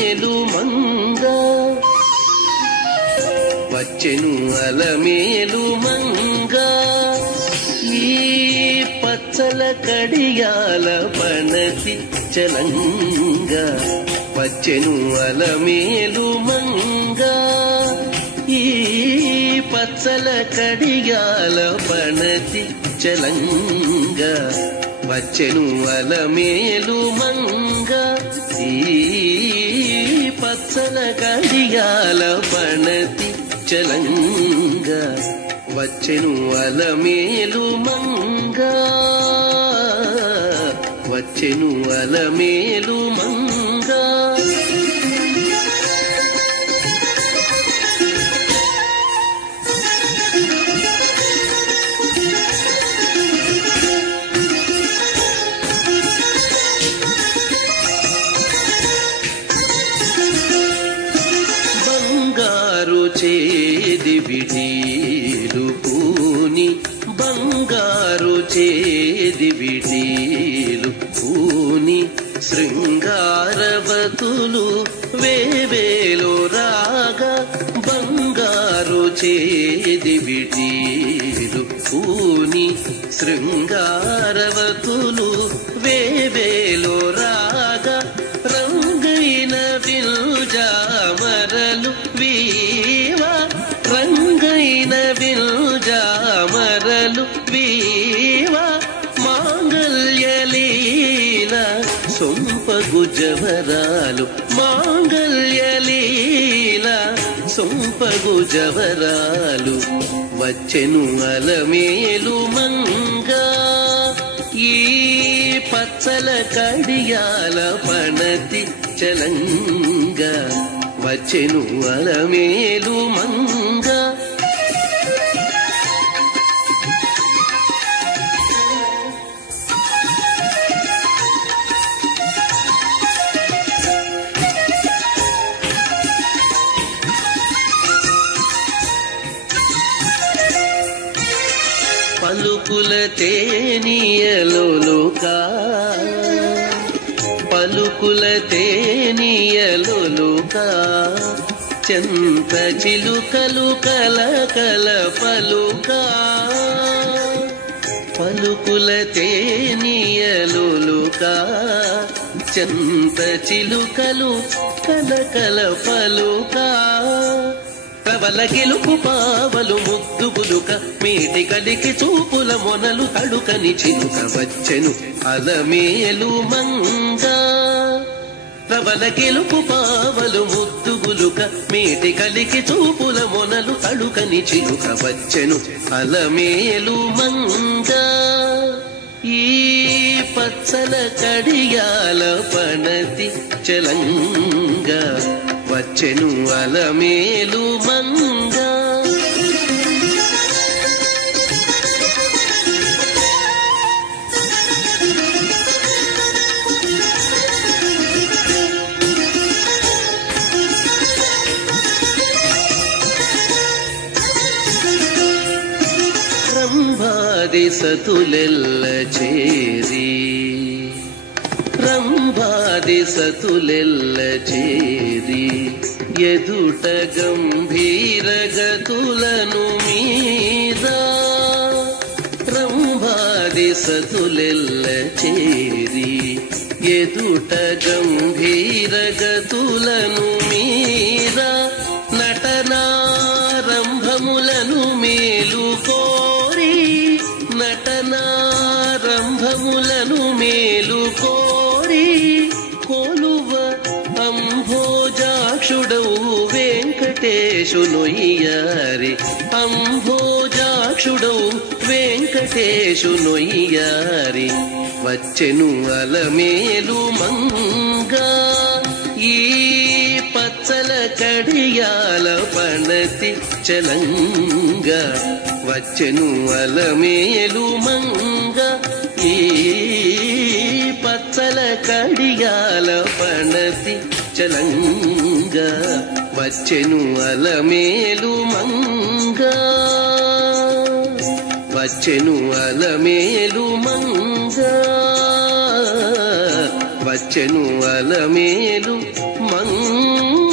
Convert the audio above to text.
అలమేలు మంగ వచ్చెను అలమేలు మంగ ఈ పచ్చల కడియాల పణతి చలంగ వచ్చెను అలమేలు మంగ ఈ పచ్చల కడియాల పణతి చలంగ వచ్చెను అలమేలు మంగ ఈ పచ్చల కడియాల పణతి చలంగ వచ్చెను అలమేలు మంగ వచ్చెను అలమేలు మంగ చేది విడీలు పూని బంగారు చేది విడీలు పూని శృంగారవతులు వేవేలో రాగా బంగారు చేది విడీలు పూని శృంగారవతులు వేవేలో రాగా రంగైన విల్జామరలు వీవా రంగైన విల్జామరలు వీవా మాంగళ్యలీల సొంపగు జవరాలు మాంగళ్యలీల సొంపగు జవరాలు వచ్చెను అలమేలు మంగ ఈ పచ్చల కడియాల పణతి చలంగ వచ్చెను అలమేలు మంగ పలుకుల తేనియలోలుకా పలుకుల తేనియలోలుకా చెంత చిలుకలు కలకల పలుకా పలుకుల తేనియలోలుకా చెంత చిలుకలు కలకల పలుకా ప్రబల గెలుపు పావలు ముద్దు గులుక మీటి కలికి చూపుల మొనలు తడుకని చిలుక వచ్చెను అలమేలు మంగ ప్రబల గెలుపు పావలు ముద్దు గులుక మీటి కలికి చూపుల మొనలు తడుకని చిలుక వచ్చెను అలమేలు మంగ ఈ పచ్చల కడియాల పణతి చలంగ వచ్చెను అలమేలు మంగ రంభాది సతులెల్ల చేరి రంభాది సతులెల్ల చేరి ఎదుట గంభీర గతులను మీద రంభాది సతులెల్ల చేరి ఎదుట గంభీర గతులను మీద నటనారంభములను మేలు కోరి నటనారంభములను మేలు కోరి కొలువ అంభోజాక్షుడవు వెంకటేశునొయ్యారి అంభోజాక్షుడవు వెంకటేశునొయ్యారి వచ్చెను అలమేలు మంగ ఈ పచ్చల కడియాల పణతి చలంగ వచ్చెను అలమేలు మంగ ఈ పచ్చల కడియాల పణతి చలంగ వచ్చెను అలమేలు మంగ వచ్చెను అలమేలు మంగ వచ్చెను అలమేలు మంగ.